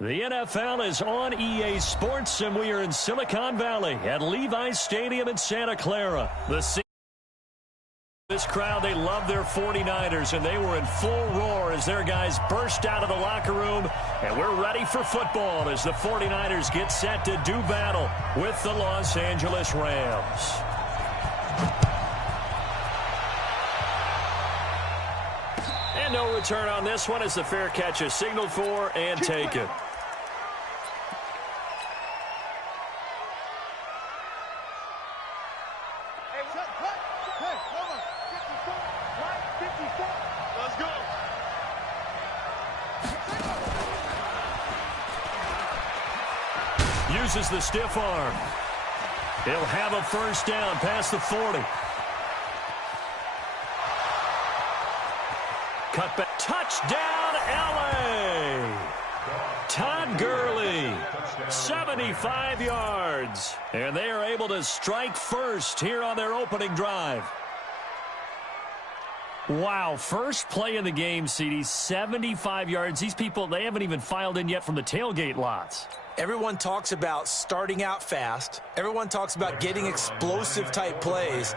The NFL is on EA Sports, and we are in Silicon Valley at Levi's Stadium in Santa Clara. This crowd, they love their 49ers, and they were in full roar as their guys burst out of the locker room. And we're ready for football as the 49ers get set to do battle with the Los Angeles Rams. And no return on this one as the fair catch is signaled for and taken. Uses the stiff arm. He'll have a first down past the 40. Cut back. Touchdown, L.A. Todd Gurley, 75 yards. And they are able to strike first here on their opening drive. Wow, first play of the game, CD, 75 yards. These people, they haven't even filed in yet from the tailgate lots. Everyone talks about starting out fast. Everyone talks about getting explosive-type plays.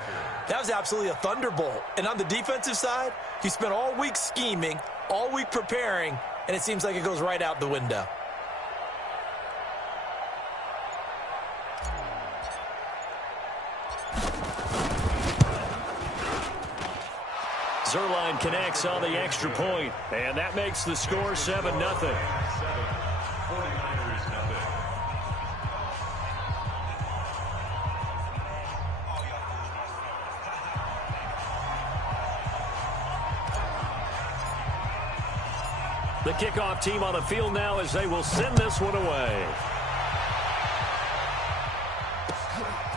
That was absolutely a thunderbolt. And on the defensive side, you spent all week scheming, all week preparing, and it seems like it goes right out the window. Zerline connects on the extra point, and that makes the score 7-0. The kickoff team on the field now as they will send this one away.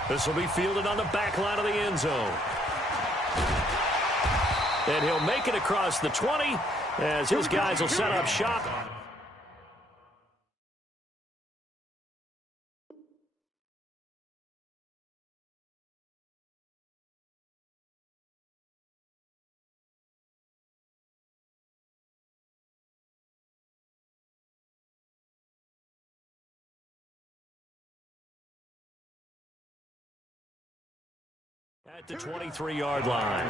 This will be fielded on the back line of the end zone. And he'll make it across the 20 as his guys will set up shop. At the 23-yard line.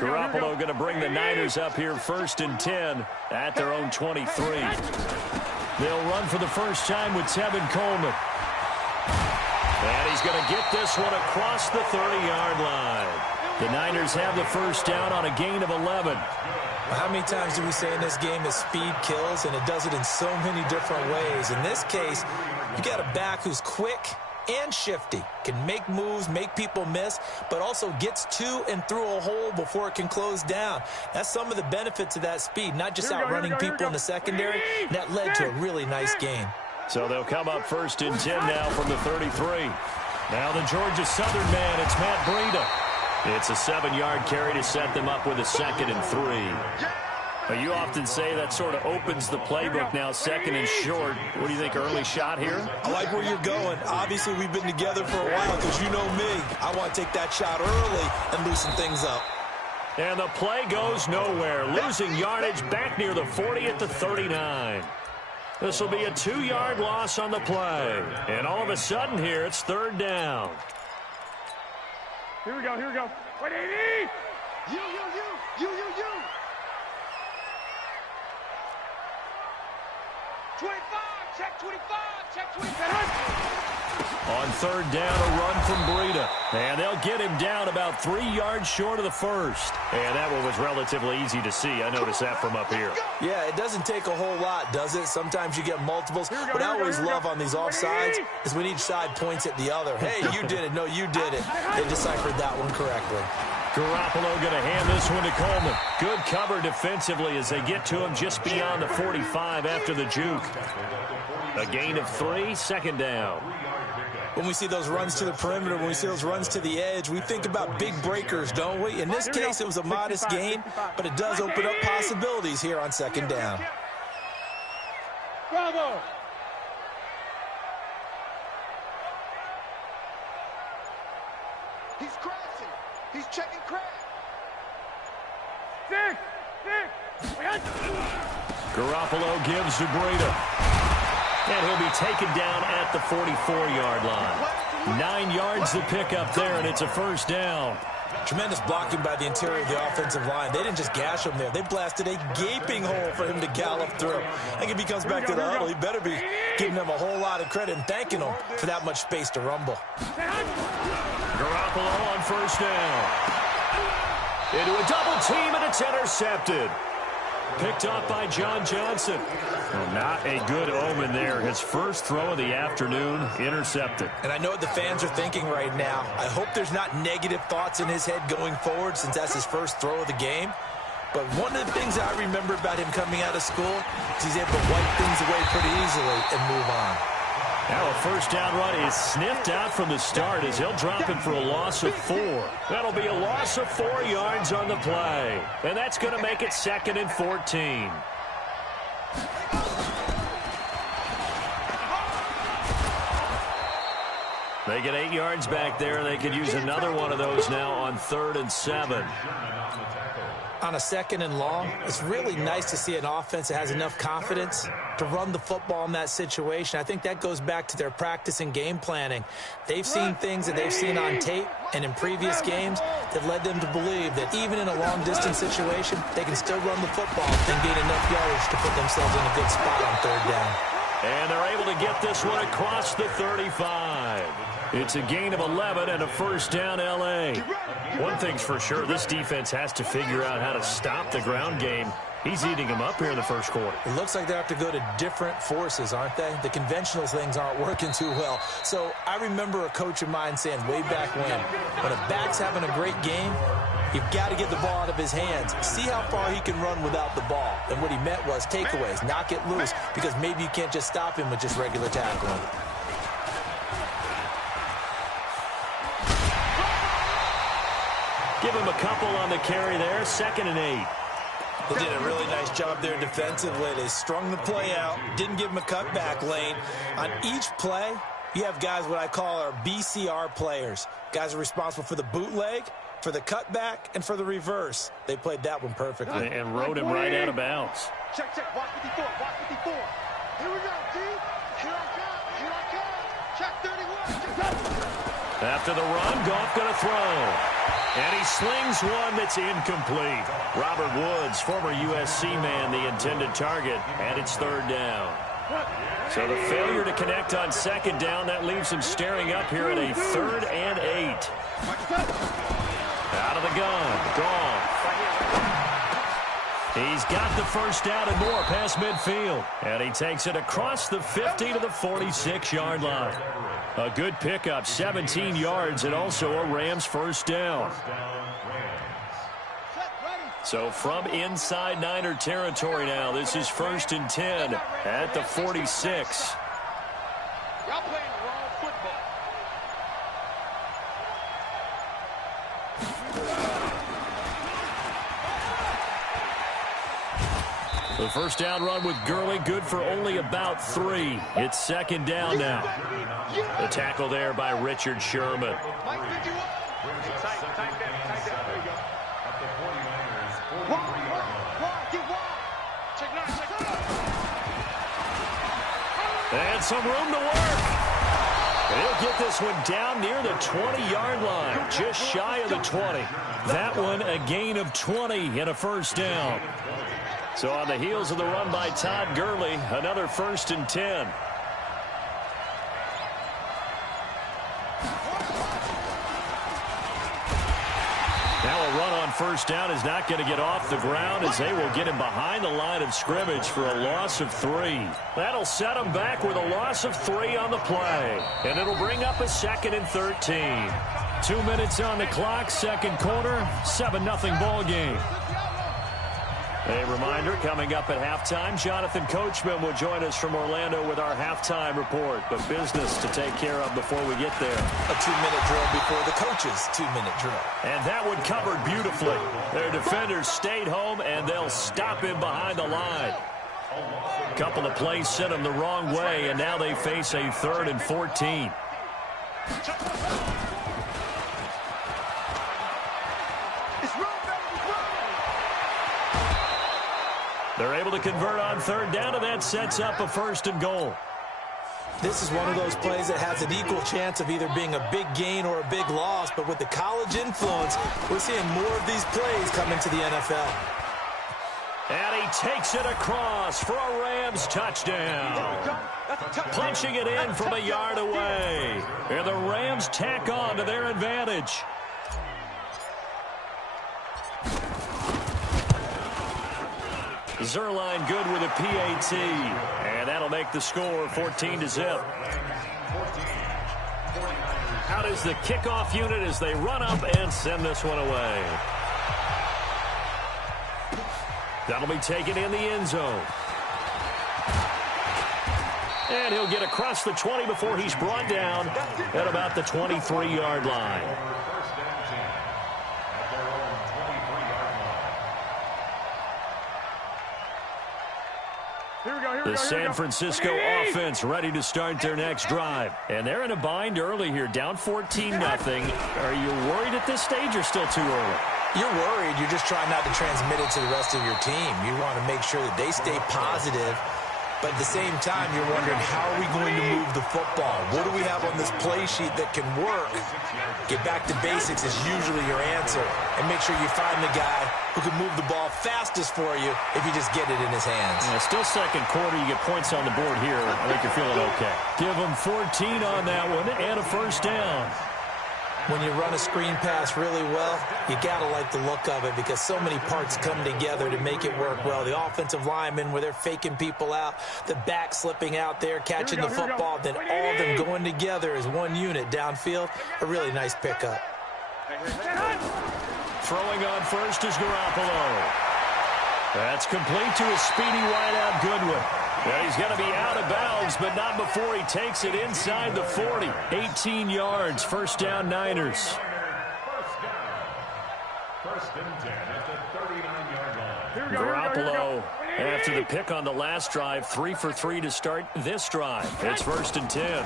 Garoppolo going to bring the Niners up here 1st and 10 at their own 23. They'll run for the first time with Tevin Coleman. And he's going to get this one across the 30-yard line. The Niners have the first down on a gain of 11. How many times do we say in this game that speed kills, and it does it in so many different ways? In this case, you got a back who's quick and shifty, can make moves, make people miss, but also gets to and through a hole before it can close down. That's some of the benefits of that speed, not just outrunning people in the secondary. That led to a really nice gain. So they'll come up 1st and 10 now from the 33. Now the Georgia Southern man, it's Matt Breida. It's a 7-yard carry to set them up with a 2nd and 3. But you often say that sort of opens the playbook now, 2nd and short. What do you think, early shot here? I like where you're going. Obviously, we've been together for a while because you know me. I want to take that shot early and loosen things up. And the play goes nowhere. Losing yardage back near the 40 at the 39. This will be a 2-yard loss on the play. And all of a sudden here, it's 3rd down. Here we go, here we go. Wait, 80! You. 25, check 25. On 3rd down, a run from Breida. And they'll get him down about 3 yards short of the first. And that one was relatively easy to see. I noticed that from up here. Yeah, it doesn't take a whole lot, does it? Sometimes you get multiples. What I always love on these offsides is when each side points at the other. Hey, you did it. No, you did it. They deciphered that one correctly. Garoppolo going to hand this one to Coleman. Good cover defensively as they get to him just beyond the 45 after the juke. A gain of 3, 2nd down. When we see those runs to the perimeter, when we see those runs to the edge, we think about big breakers, don't we? In this case, it was a modest gain, but it does open up possibilities here on 2nd down. Bravo! He's crashing. He's checking crack. Six. Garoppolo gives to Breida. And he'll be taken down at the 44-yard line. 9 yards to pick up there, and it's a first down. Tremendous blocking by the interior of the offensive line. They didn't just gash him there. They blasted a gaping hole for him to gallop through. I think if he comes back to the huddle, he better be giving them a whole lot of credit and thanking them for that much space to rumble. Garoppolo on first down. Into a double team, and it's intercepted. Picked off by John Johnson. Well, not a good omen there. His first throw of the afternoon, intercepted. And I know what the fans are thinking right now. I hope there's not negative thoughts in his head going forward since that's his first throw of the game. But one of the things I remember about him coming out of school is he's able to wipe things away pretty easily and move on. Now a first down run is sniffed out from the start as he'll drop him for a loss of 4. That'll be a loss of 4 yards on the play. And that's going to make it 2nd and 14. They get 8 yards back there. They could use another one of those now on 3rd and 7. On a 2nd and long, it's really nice to see an offense that has enough confidence to run the football in that situation. I think that goes back to their practice and game planning. They've seen things that they've seen on tape and in previous games that led them to believe that even in a long-distance situation, they can still run the football and gain enough yardage to put themselves in a good spot on 3rd down. And they're able to get this one across the 35. It's a gain of 11 and a first down, L.A. One thing's for sure, this defense has to figure out how to stop the ground game. He's eating them up here in the first quarter. It looks like they have to go to different forces, aren't they? The conventional things aren't working too well. So I remember a coach of mine saying way back when a back's having a great game, you've got to get the ball out of his hands. See how far he can run without the ball. And what he meant was takeaways, knock it loose, because maybe you can't just stop him with just regular tackling. Give him a couple on the carry there, 2nd and 8. They did a really nice job there defensively. They strung the play out, didn't give him a cutback lane. On each play, you have guys what I call our BCR players. Guys are responsible for the bootleg, for the cutback, and for the reverse. They played that one perfectly. And rode him right out of bounds. Check, watch 54, watch 54. Here we go, D. Here I come. Check 31. After the run, Goff going to throw. And he slings one that's incomplete. Robert Woods, former USC man, the intended target, and it's 3rd down. So the failure to connect on 2nd down, that leaves him staring up here at a 3rd and 8. Out of the gun, Goff. He's got the first down and more past midfield. And he takes it across the 50 to the 46-yard line. A good pickup, 17 yards, and also a Rams first down. So from inside Niner territory now, this is 1st and 10 at the 46. Y'all playing the wrong football. The first down run with Gurley, good for only about 3. It's 2nd down now. The tackle there by Richard Sherman. And some room to work. He'll get this one down near the 20-yard line, just shy of the 20. That one a gain of 20 and a first down. So on the heels of the run by Todd Gurley, another 1st and 10. Now a run on first down is not going to get off the ground as they will get him behind the line of scrimmage for a loss of 3. That'll set him back with a loss of 3 on the play. And it'll bring up a 2nd and 13. 2 minutes on the clock, 2nd quarter, 7-0 ball game. A reminder, coming up at halftime, Jonathan Coachman will join us from Orlando with our halftime report. But business to take care of before we get there. A 2-minute drill before the coach's 2-minute drill. And that one covered beautifully. Their defenders stayed home, and they'll stop him behind the line. A couple of plays sent them the wrong way, and now they face a 3rd and 14. They're able to convert on third down, and that sets up a 1st and goal. This is one of those plays that has an equal chance of either being a big gain or a big loss, but with the college influence, we're seeing more of these plays come into the NFL. And he takes it across for a Rams touchdown. Punching it in from a yard away. And the Rams tack on to their advantage. Zerline good with a PAT. And that'll make the score 14-0. Out is the kickoff unit as they run up and send this one away. That'll be taken in the end zone. And he'll get across the 20 before he's brought down at about the 23-yard line. The San Francisco offense ready to start their next drive. And they're in a bind early here, down 14-0. Are you worried at this stage or still too early? You're worried. You're just trying not to transmit it to the rest of your team. You want to make sure that they stay positive. But at the same time, you're wondering, how are we going to move the football? What do we have on this play sheet that can work? Get back to basics is usually your answer. And make sure you find the guy who can move the ball fastest for you if you just get it in his hands. Yeah, still second quarter. You get points on the board here. I think you're feeling okay. Give them 14 on that one and a 1st down. When you run a screen pass really well, you got to like the look of it because so many parts come together to make it work well. The offensive linemen, where they're faking people out, the back slipping out there, catching the football, then all of them going together as one unit downfield. A really nice pickup. Throwing on first is Garoppolo. That's complete to a speedy wideout Goodwin. Yeah, he's going to be out of bounds, but not before he takes it inside the 40. 18 yards, 1st down Niners. First and 10 at the 39-yard line. Garoppolo, after the pick on the last drive, 3 for 3 to start this drive. It's 1st and 10.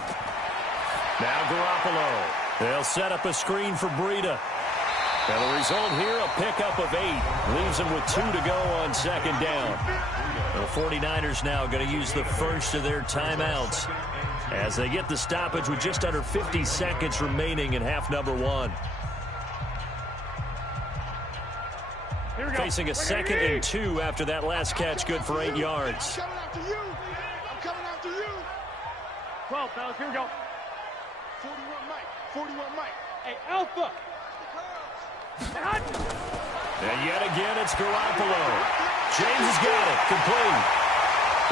Now Garoppolo. They'll set up a screen for Breida. And the result here, a pickup of 8. Leaves them with 2 to go on 2nd down. The 49ers now going to use the first of their timeouts as they get the stoppage with just under 50 seconds remaining in half number 1. Facing a 2nd and 2 after that last catch, good for 8 yards. I'm coming after you. 12, fellas, here we go. 41 Mike. Hey, Alpha. And yet again, it's Garoppolo. James has got it, complete.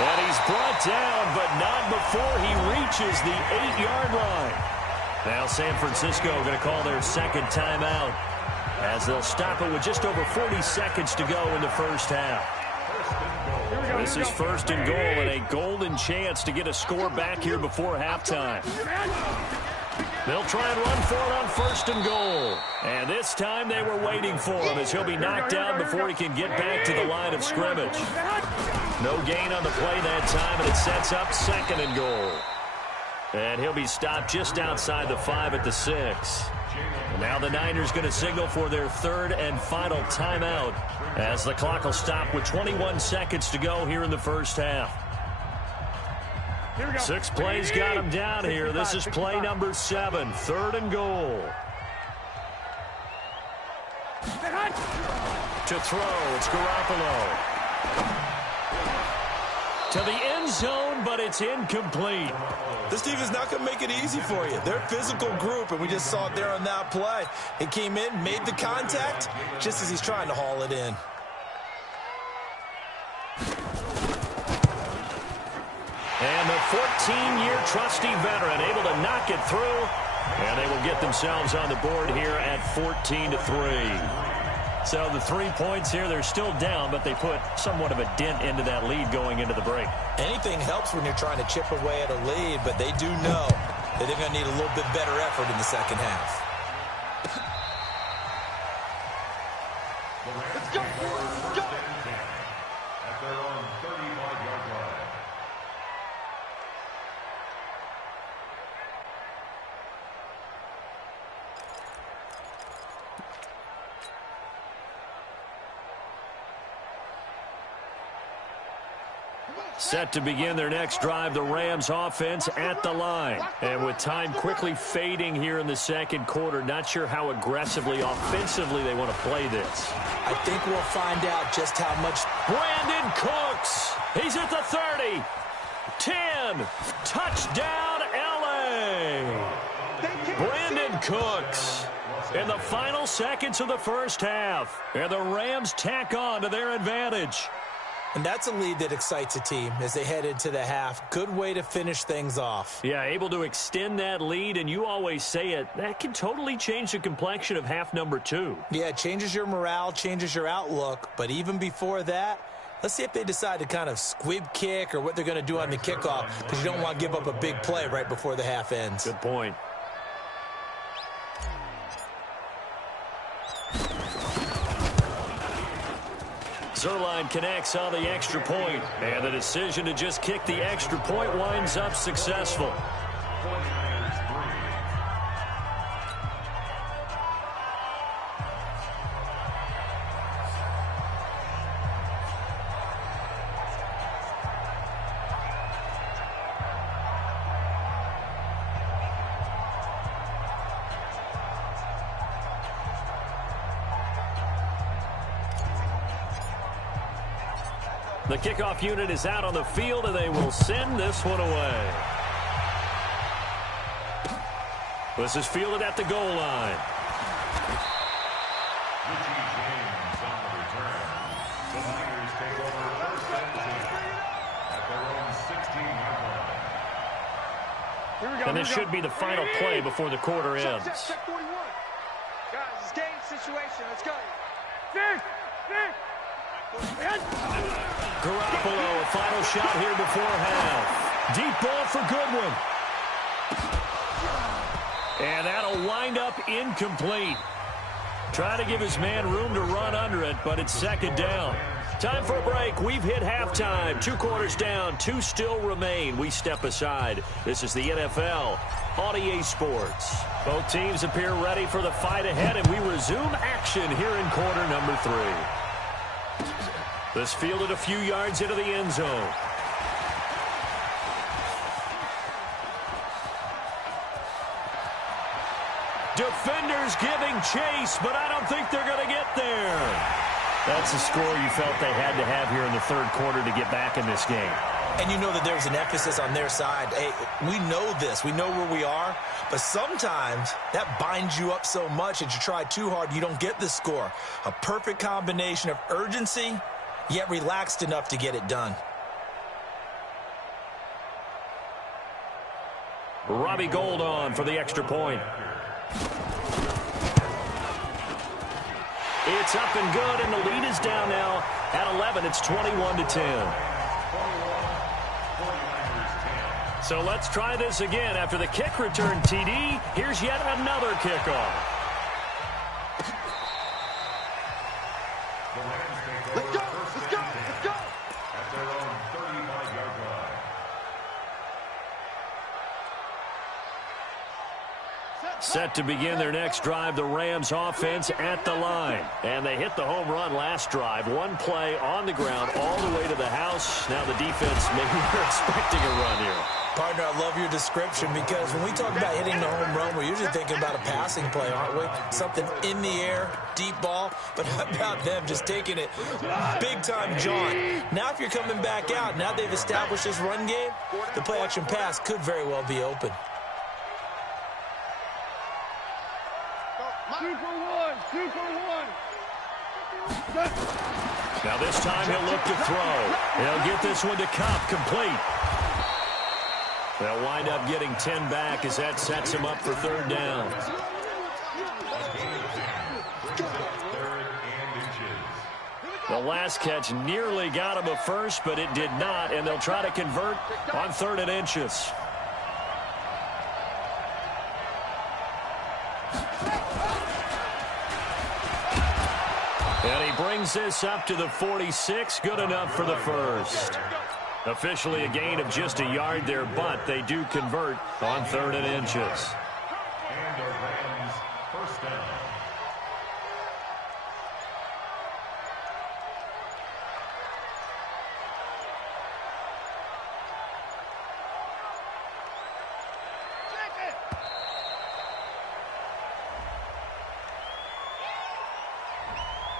And he's brought down, but not before he reaches the 8-yard line. Now San Francisco going to call their 2nd timeout as they'll stop it with just over 40 seconds to go in the 1st half. This is 1st and goal and a golden chance to get a score back here before halftime. They'll try and run for it on 1st and goal. And this time they were waiting for him as he'll be knocked down before he can get back to the line of scrimmage. No gain on the play that time, and it sets up 2nd and goal. And he'll be stopped just outside the 5 at the 6. Now the Niners going to signal for their 3rd and final timeout as the clock will stop with 21 seconds to go here in the 1st half. 6 plays got him down here. This is play number 7, 3rd and goal. To throw, it's Garoppolo. To the end zone, but it's incomplete. This team is not going to make it easy for you. They're a physical group, and we just saw it there on that play. It came in, made the contact, just as he's trying to haul it in. And the 14-year trusty veteran able to knock it through. And they will get themselves on the board here at 14-3. So the 3 points here, they're still down, but they put somewhat of a dent into that lead going into the break. Anything helps when you're trying to chip away at a lead, but they do know that they're going to need a little bit better effort in the 2nd half. Let's go. Go. At their own 35-yard line. Set to begin their next drive, the Rams offense at the line. And with time quickly fading here in the second quarter, not sure how aggressively, offensively they want to play this. I think we'll find out just how much. Brandon Cooks. He's at the 30. 10. Touchdown, L.A. Brandon Cooks in the final seconds of the first half. And the Rams tack on to their advantage. And that's a lead that excites a team as they head into the half. Good way to finish things off. Yeah, able to extend that lead, and you always say it, that can totally change the complexion of half number 2. Yeah, it changes your morale, changes your outlook. But even before that, let's see if they decide to kind of squib kick or what they're going to do on the kickoff, because you don't want to give up a big play right before the half ends. Good point. Zerline connects on the extra point, and the decision to just kick the extra point winds up successful. The kickoff unit is out on the field, and they will send this one away. This is fielded at the goal line. And this should be the final play before the quarter ends. Check 41. Guys, it's game situation. Let's go. Garoppolo, a final shot here before half. Deep ball for Goodwin. And that'll wind up incomplete. Try to give his man room to run under it, but it's second down. Time for a break. We've hit halftime. 2 quarters down, 2 still remain. We step aside. This is the NFL on EA Sports. Both teams appear ready for the fight ahead, and we resume action here in quarter number 3. This fielded a few yards into the end zone. Defenders giving chase, but I don't think they're going to get there. That's the score you felt they had to have here in the third quarter to get back in this game. And you know that there's an emphasis on their side. Hey, we know this. We know where we are. But sometimes that binds you up so much that you try too hard, you don't get the score. A perfect combination of urgency, yet relaxed enough to get it done. Robbie Gould on for the extra point. It's up and good, and the lead is down now at 11. It's 21-10. So let's try this again. After the kick return TD, here's yet another kickoff. Let's go. Let's go. Let's go. At their own 35-yard line. Set to begin their next drive, the Rams offense at the line. And they hit the home run last drive. One play on the ground all the way to the house. Now the defense, maybe they're expecting a run here. Partner, I love your description, because when we talk about hitting the home run, we're usually thinking about a passing play, aren't we? Something in the air, deep ball. But how about them just taking it big-time jaunt? Now if you're coming back out, now they've established this run game, the play-action pass could very well be open. 2 for 1. 2 for 1. Now this time he'll look to throw. He'll get this one to Cup, complete. They'll wind up getting 10 back as that sets him up for third down. The last catch nearly got him a first, but it did not, and they'll try to convert on 3rd and inches. And he brings this up to the 46, good enough for the first. Officially a gain of just a yard there, but they do convert on 3rd and inches. And a Rams first down.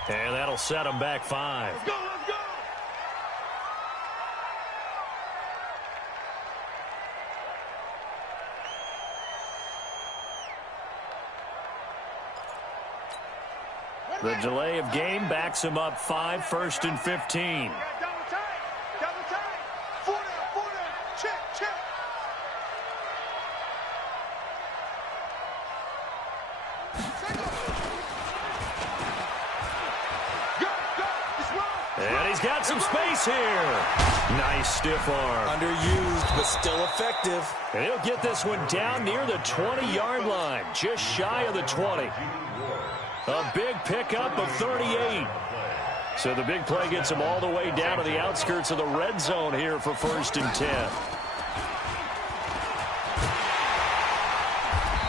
And that'll set them back 5. Let's go, let's go. The delay of game backs him up 5, 1st and 15. Double time. Double time. 4 down. Check, check. And he's got some space here. Nice stiff arm. Underused, but still effective. And he'll get this one down near the 20-yard line, just shy of the 20. A big pickup of 38. So the big play gets him all the way down to the outskirts of the red zone here for 1st and 10.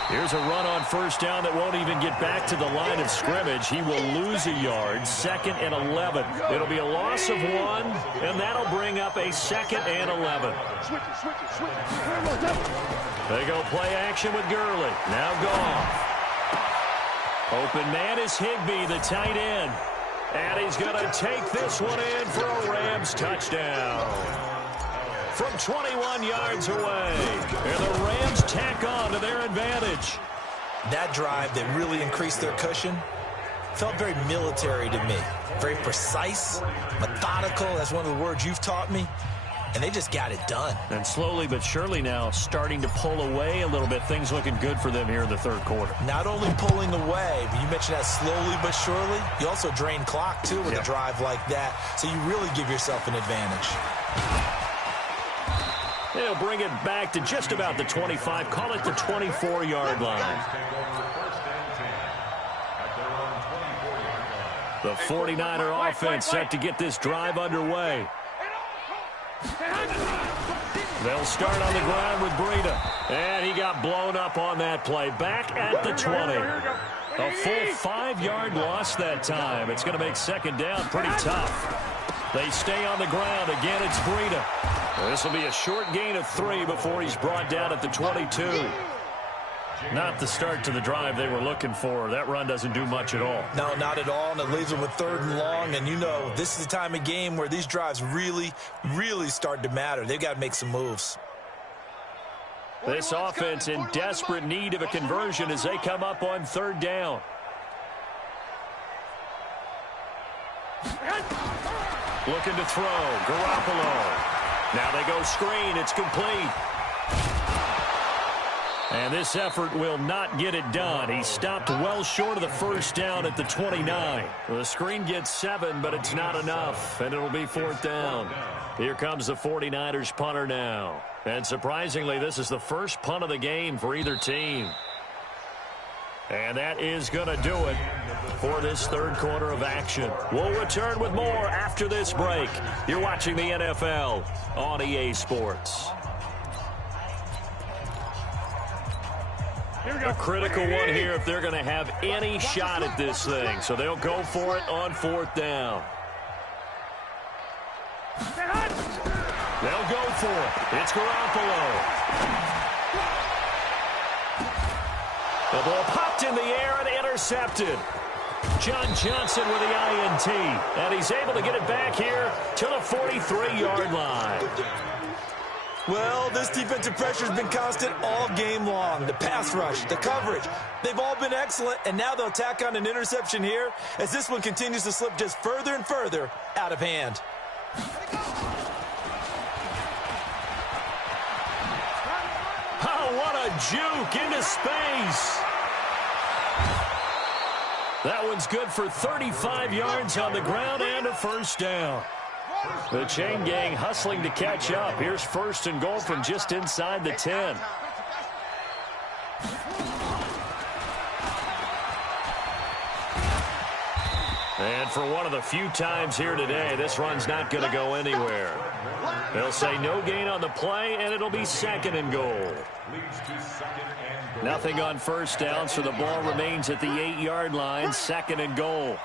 Here's a run on 1st down that won't even get back to the line of scrimmage. He will lose a yard, 2nd and 11. It'll be a loss of 1, and that'll bring up a 2nd and 11. Switch it. They go play action with Gurley. Now Goff. Open man is Higbee, the tight end. And he's going to take this one in for a Rams touchdown. From 21 yards away. And the Rams tack on to their advantage. That drive that really increased their cushion felt very military to me. Very precise, methodical. That's one of the words you've taught me. And they just got it done. And slowly but surely now starting to pull away a little bit. Things looking good for them here in the 3rd quarter. Not only pulling away, but you mentioned that slowly but surely. You also drain clock, too, with a drive like that. So you really give yourself an advantage. They'll bring it back to just about the 25. Call it the 24-yard line. The 49er offense set to get this drive underway. They'll start on the ground with Breida. And he got blown up on that play. Back at the 20. A full 5-yard loss that time. It's going to make 2nd down pretty tough. They stay on the ground. Again, it's Breida. This will be a short gain of 3 before he's brought down at the 22. Not the start to the drive they were looking for. That run doesn't do much at all. No, not at all, and it leaves them with 3rd and long. And you know, this is the time of game where these drives really, really start to matter. They've got to make some moves. This offense in desperate need of a conversion as they come up on 3rd down. Looking to throw. Garoppolo. Now they go screen. It's complete. And this effort will not get it done. He stopped well short of the 1st down at the 29. The screen gets 7, but it's not enough, and it'll be 4th down. Here comes the 49ers punter now. And surprisingly, this is the first punt of the game for either team. And that is going to do it for this 3rd quarter of action. We'll return with more after this break. You're watching the NFL on EA Sports. A critical one here if they're going to have any shot at this thing. So they'll go for it on 4th down. They'll go for it. It's Garoppolo. The ball popped in the air and intercepted. John Johnson with the INT. And he's able to get it back here to the 43-yard line. Well, this defensive pressure has been constant all game long. The pass rush, the coverage, they've all been excellent, and now they'll tack on an interception here as this one continues to slip just further and further out of hand. Oh, what a juke into space. That one's good for 35 yards on the ground and a 1st down. The chain gang hustling to catch up. Here's 1st and goal from just inside the 10. And for one of the few times here today, this run's not going to go anywhere. They'll say no gain on the play, and it'll be 2nd and goal. Nothing on 1st down, so the ball remains at the 8-yard line, 2nd and goal.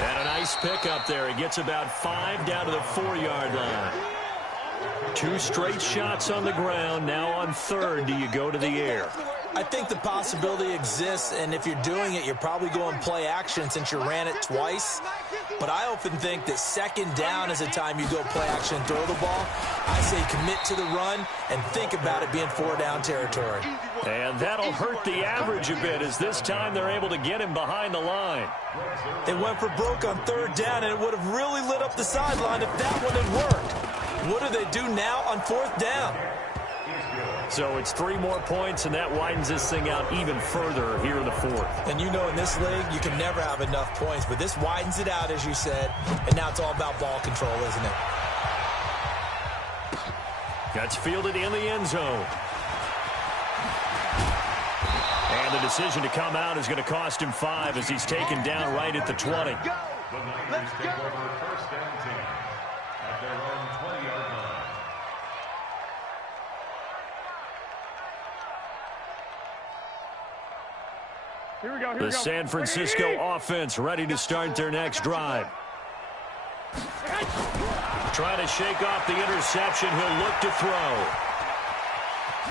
And a nice pick up there. He gets about 5 down to the 4-yard line. 2 straight shots on the ground. Now on 3rd, do you go to the air? I think the possibility exists, and if you're doing it, you're probably going play action since you ran it twice. But I often think that second down is a time you go play action and throw the ball. I say commit to the run and think about it being 4 down territory. And that'll hurt the average a bit as this time they're able to get him behind the line. They went for broke on 3rd down, and it would have really lit up the sideline if that one had worked. What do they do now on 4th down? So it's 3 more points, and that widens this thing out even further here in the 4th. And you know in this league, you can never have enough points, but this widens it out, as you said, and now it's all about ball control, isn't it? That's fielded in the end zone. And the decision to come out is going to cost him 5 as he's taken down right at the 20. The Niners take over 1st and 10 at their own 20-yard line. Here we go. The San Francisco offense ready to start their next drive. Trying to shake off the interception. He'll look to throw.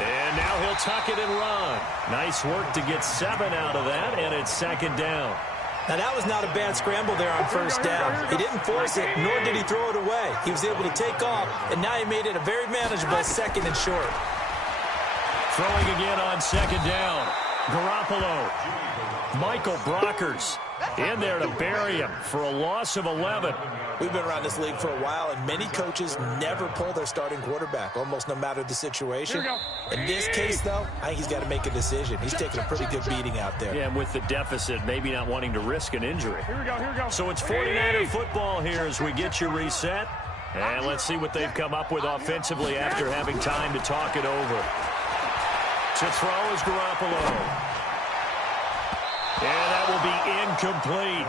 And now he'll tuck it and run. Nice work to get 7 out of that, and it's 2nd down. Now, that was not a bad scramble there on 1st down. He didn't force it, nor did he throw it away. He was able to take off, and now he made it a very manageable 2nd and short. Throwing again on 2nd down. Garoppolo. Michael Brockers in there to bury him for a loss of 11. We've been around this league for a while, and many coaches never pull their starting quarterback, almost no matter the situation. In this case, though, I think he's got to make a decision. He's taking a pretty good beating out there. Yeah, and with the deficit, maybe not wanting to risk an injury. Here we go. So it's 49er football here as we get you reset. And let's see what they've come up with offensively after having time to talk it over. To throw is Garoppolo. And that will be incomplete.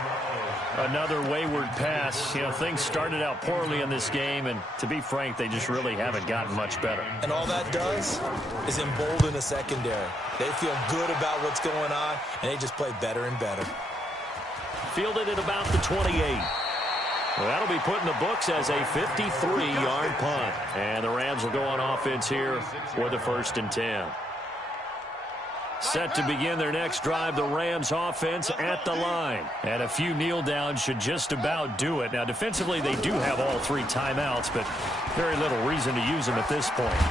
Another wayward pass. You know, things started out poorly in this game, and to be frank, they just really haven't gotten much better. And all that does is embolden the secondary. They feel good about what's going on, and they just play better and better. Fielded at about the 28. Well, that'll be put in the books as a 53-yard punt. And the Rams will go on offense here with a 1st and 10. Set to begin their next drive, the Rams offense at the line. And a few kneel downs should just about do it. Now, defensively, they do have all 3 timeouts, but very little reason to use them at this point.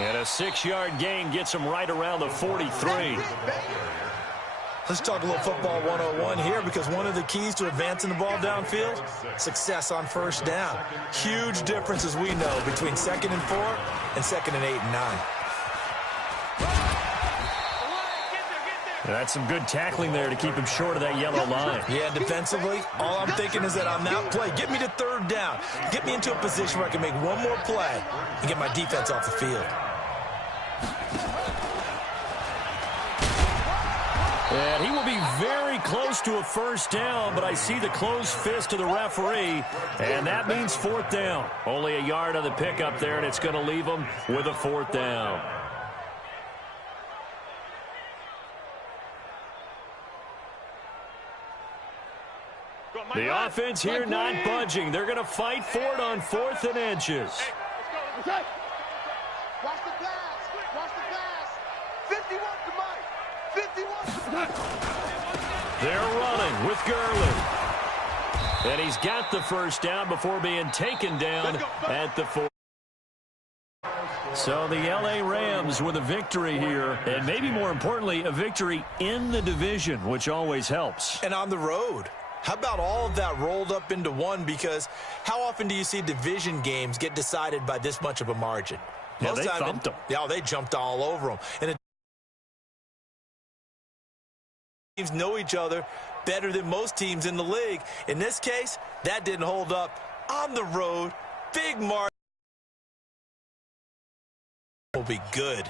And a 6-yard gain gets them right around the 43. Let's talk a little football 101 here, because one of the keys to advancing the ball downfield, success on 1st down. Huge difference, as we know, between 2nd and 4 and 2nd and 8 and 9. That's some good tackling there to keep him short of that yellow line. Yeah, defensively, all I'm thinking is that on that play, get me to 3rd down. Get me into a position where I can make one more play and get my defense off the field. And he will be very close to a 1st down, but I see the closed fist of the referee, and that means 4th down. Only a yard on the pickup there, and it's going to leave him with a 4th down. The offense here not budging. They're going to fight for it on 4th and inches. Watch the pass. Watch the pass. 51 to Mike. 51 to They're running with Gurley. And he's got the 1st down before being taken down at the 4. So the L.A. Rams with a victory here, and maybe more importantly, a victory in the division, which always helps. And on the road. How about all of that rolled up into one? Because how often do you see division games get decided by this much of a margin? Yeah, they thumped them. Yeah, they jumped all over them. And teams know each other better than most teams in the league. In this case, that didn't hold up. On the road, big margin will be good.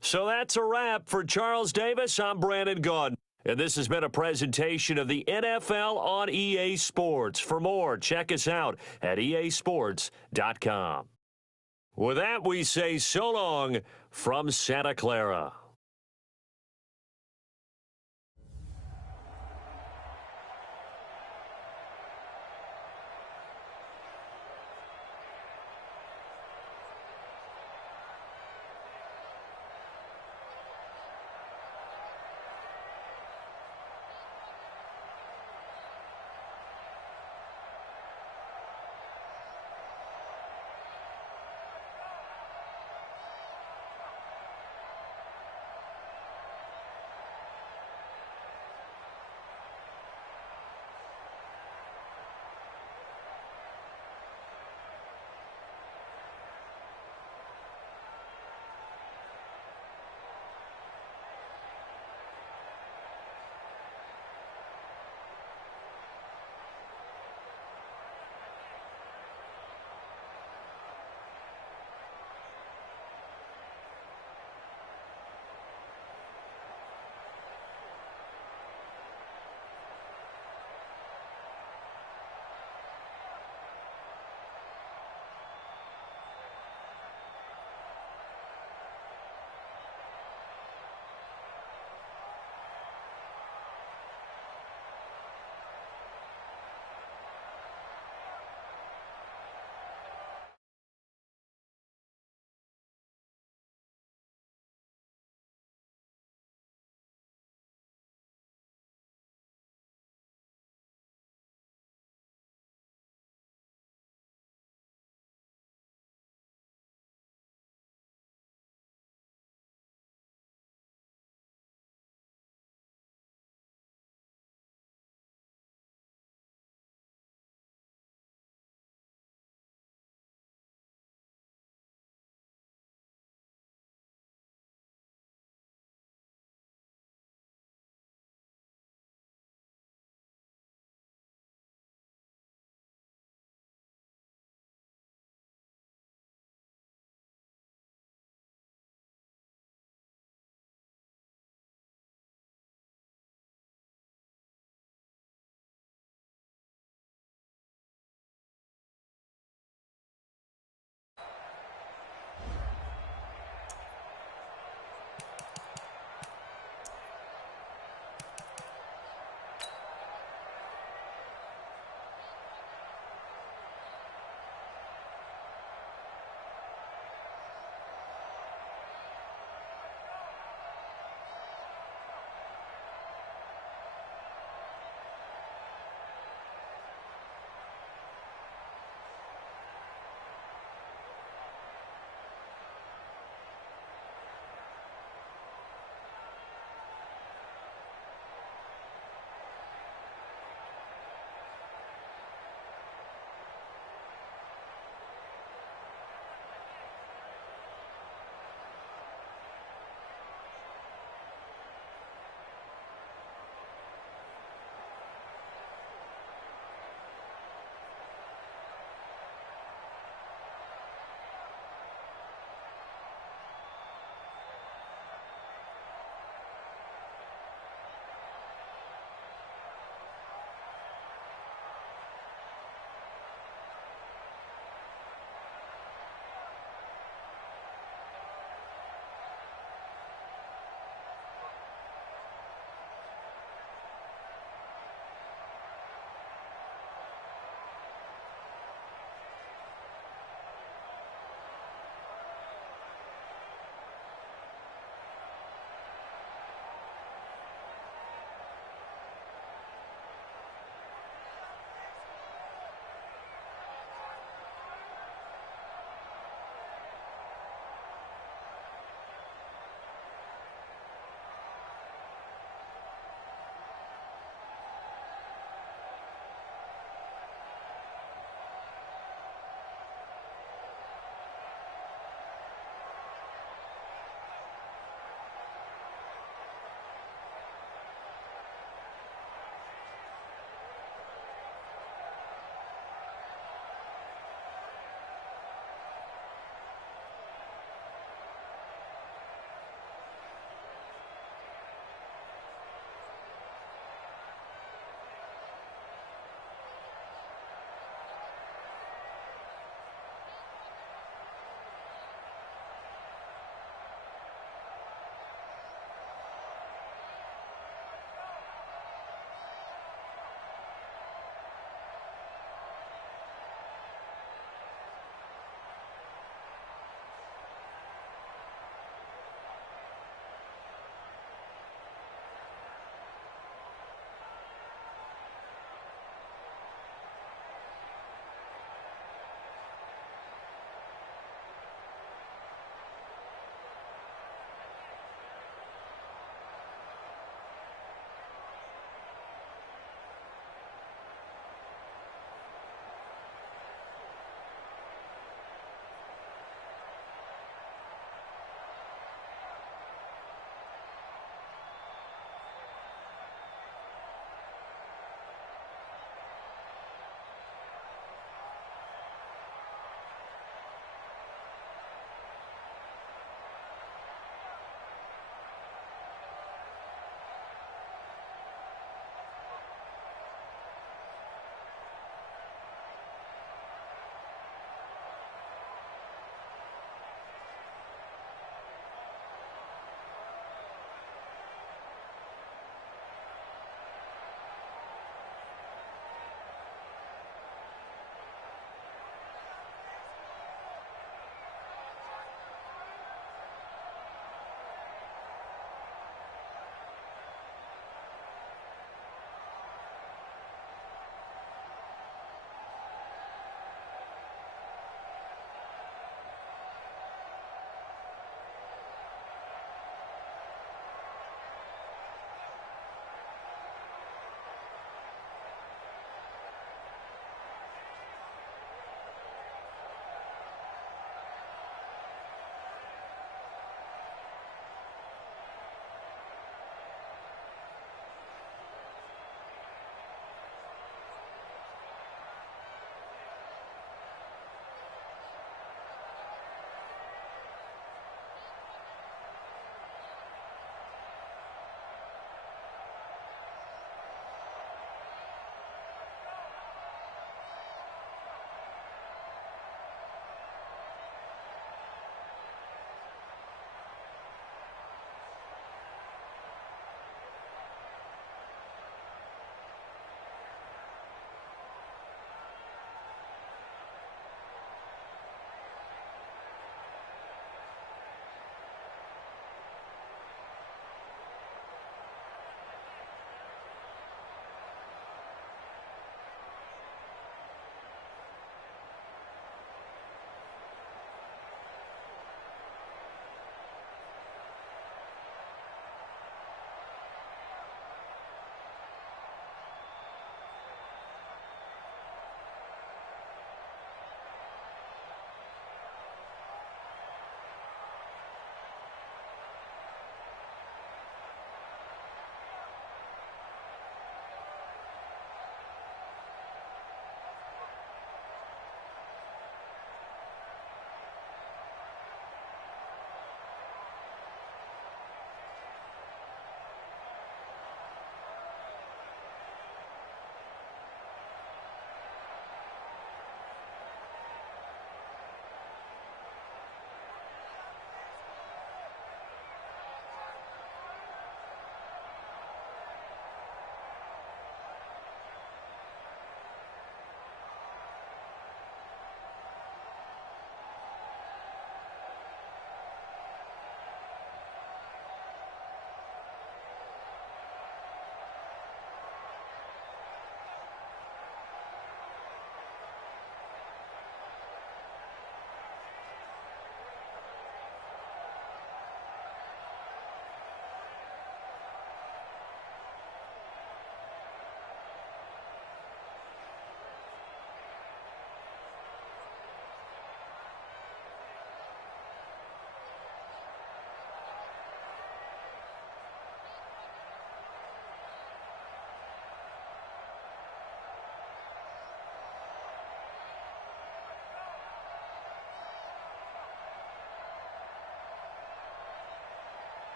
So that's a wrap for Charles Davis. I'm Brandon Gaudin. And this has been a presentation of the NFL on EA Sports. For more, check us out at easports.com. With that, we say so long from Santa Clara.